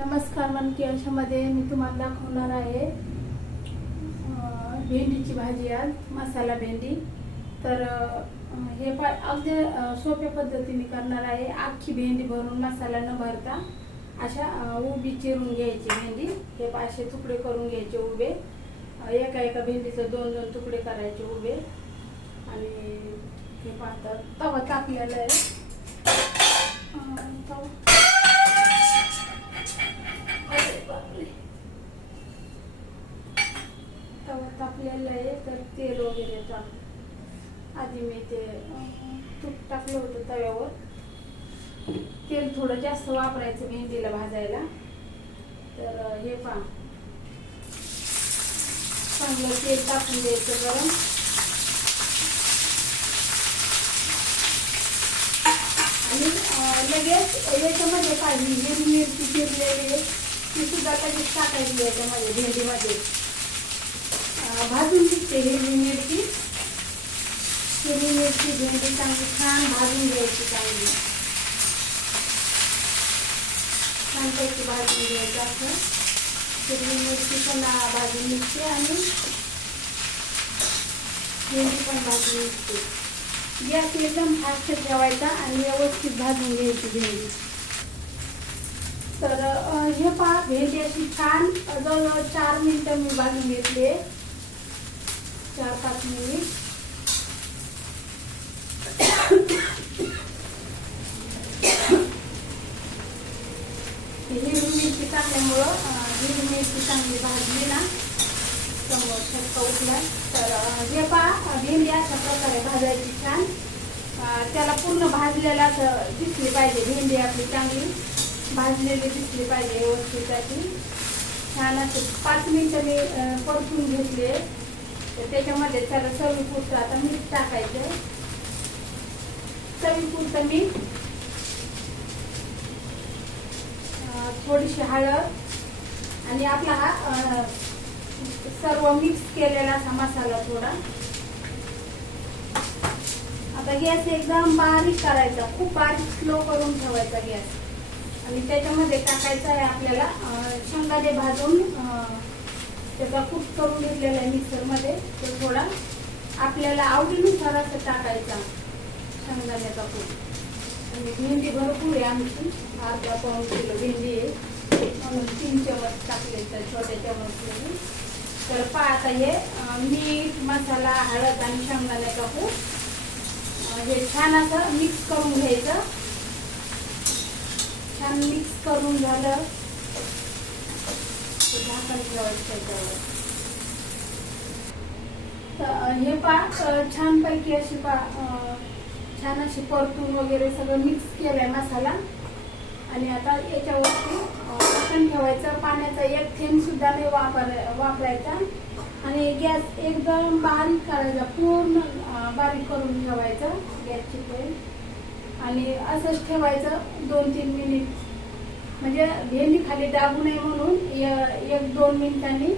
नमस्कार मन की अशामध्ये मी तुम्हाला दाखवणार आहे भेंडीची भाजी। आज मसाला भेंडी। तर हे अगदी सोप्या पद्धतीने करणार आहे। अख्खी भेंडी भरून मसाला न भरता अशा उभी चिरून घ्यायची भेंडी। हे असे तुकडे करून घ्यायचे उभे। एका एका भेंडीचे दोन दोन तुकडे करायचे उभे। आणि हे पाहतात तवा तापलेला आहे। तवा तापलेला आहे तर तेल वगैरे टाक। आधी मी ते तूप टाकलं होतं तव्यावर। तेल थोडं जास्त वापरायचं भेंडीला भाजायला। तर हे पहा चांगलं तेल टाकून द्यायचं गरम। आणि लगेच याच्यामध्ये पाहिजे हिरवी मिरची चिरलेली ती सुद्धा लगेच टाकायची याच्यामध्ये भेंडीमध्ये। भाजून घेते हिरवी मिरची भेंडी चांगली छान भाजून घ्यायची। चांगली छानपैकी भाजून घ्यायचं असं। हिरवी मिरची पण भाजून निघते आणि भेंडी पण भाजून निघते। गॅस एकदम फास्ट ठेवायचा आणि व्यवस्थित भाजून घ्यायची भेंडी। तर हे पहा भेंडी अशी छान जवळजवळ 4 मिनिटं मी भाजून घेतले। 4-5 मिनिट। हिरवी मिरची टाकल्यामुळं हिरवी मिरची चांगली भाजली ना समोर छक्का उठला। तर हे पहा भेंडी अशा प्रकारे भाजायची छान। त्याला पूर्ण भाजलेला असं दिसली पाहिजे भेंडी आपली चांगली भाजलेली दिसली पाहिजे व्यवस्थित अशी छान। असे 5 मिनिटं मी परतून घेतले। तर त्याच्यामध्ये त्याला चवीपुरतं आता मीठ टाकायचं। चवीपुरतं मीठ, थोडीशी हळद आणि आपला हा सर्व मिक्स केलेला असा मसाला थोडा। आता गॅस एकदम बारीक करायचा, खूप बारीक स्लो करून ठेवायचा गॅस। आणि त्याच्यामध्ये टाकायचं आहे आपल्याला शेंगदाणे भाजून त्याचा कूट करून घेतलेला आहे मिक्सरमध्ये। तो थोडा आपल्याला आवडीनुसार असं टाकायचा शेंगदाण्याचा कूट। आणि भेंडी भरपूर आहे आमची, अर्धा पाऊण किलो भेंडी आहे म्हणून 3 चमच टाकले तर छोट्या चमचने। तर पहा आता हे मीठ, मसाला, हळद आणि शेंगदाण्याचा कूट हे छान असं मिक्स करून घ्यायचं। छान मिक्स करून झालं झाकण ठेवायचं त्याच्यावर। तर हे पहा छानपैकी अशी छान अशी परतून वगैरे सगळं मिक्स केलंय मसाला। आणि आता याच्यावरती झाकण ठेवायचं। पाण्याचा 1 थेंब सुद्धा नाही वापरायचा। आणि गॅस एकदम बारीक करायचा, पूर्ण बारीक करून ठेवायचा गॅसची फ्लेम। आणि असंच ठेवायचं 2-3 मिनिट, म्हणजे भेंडी खाली दाबू नये म्हणून 1-2 मिनिटांनी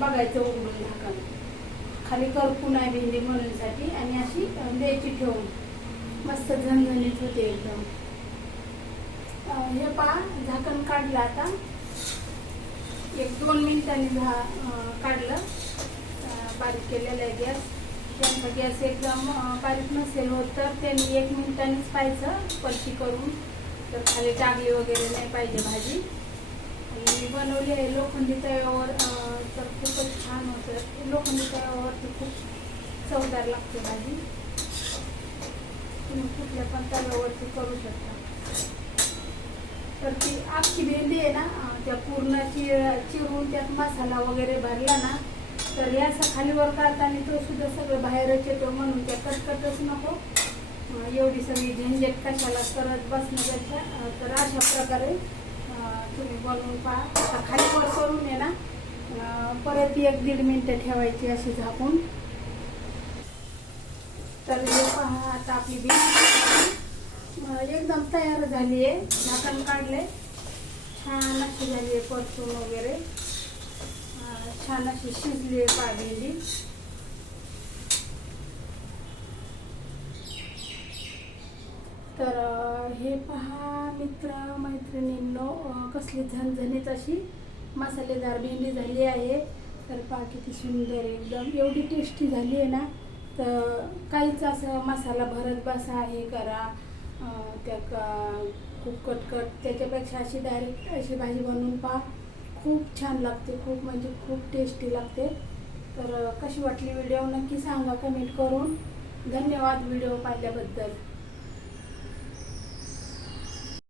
बघायचं उघडून झाकण। खाली करपू नये भेंडी म्हणूनसाठी। आणि अशी द्यायची ठेवून मस्त झणझणीत होते एकदम। हे पहा झाकण काढलं आता 1-2 मिनिटांनी काढलं। बारीक केलेला आहे गॅस। त्यांचा गॅस एकदम बारीक नसेल होत तर त्यांनी 1 मिनिटांनीच पाहायचं पलटी करून, तर खाली टाकली वगैरे नाही पाहिजे भाजी। आणि मी बनवली आहे लोखंडी तव्यावर, तर खूपच छान होतं। लोखंडी तव्यावरती खूप चवदार लागते भाजी। तुम्ही कुठल्या पण तव्यावरती करू शकता। तर ती अख्खी भेंडी आहे ना, त्या पूर्ण चिरून त्यात मसाला वगैरे भरला ना, तर हे असं खालीवर करताना तो सुद्धा सगळं बाहेरच येतो। म्हणून त्या कटकटच नको, एवढी सगळी झंझट कशाला करत बसण्यापेक्षा तर अशा प्रकारे तुम्ही बनवून पहा। आता खालीवर करून आहे ना परत 1-1.5 मिनिटं ठेवायची अशी झाकून। तर हे पहा आता आपली भेंडी एकदम तयार झाली आहे। झाकण काढले, छान अशी झाली आहे परतून वगैरे, छान अशी शिजली आहे पहा भेंडी। तर हे पहा मित्र मैत्रिणींनो, कसली झणझणीत अशी मसालेदार भेंडी झाली आहे. तर पहा किती सुंदर आहे, एकदम एवढी टेस्टी झाली आहे ना. तर काहीच असं मसाला भरत बसा हे करा खूप कटकट, त्याच्यापेक्षा अशी डायरेक्ट अशी भाजी बनवून पहा, खूप छान लागते, खूप म्हणजे खूप टेस्टी लागते. तर कशी वाटली व्हिडिओ नक्की सांगा कमेंट करून. धन्यवाद व्हिडिओ पाहिल्याबद्दल.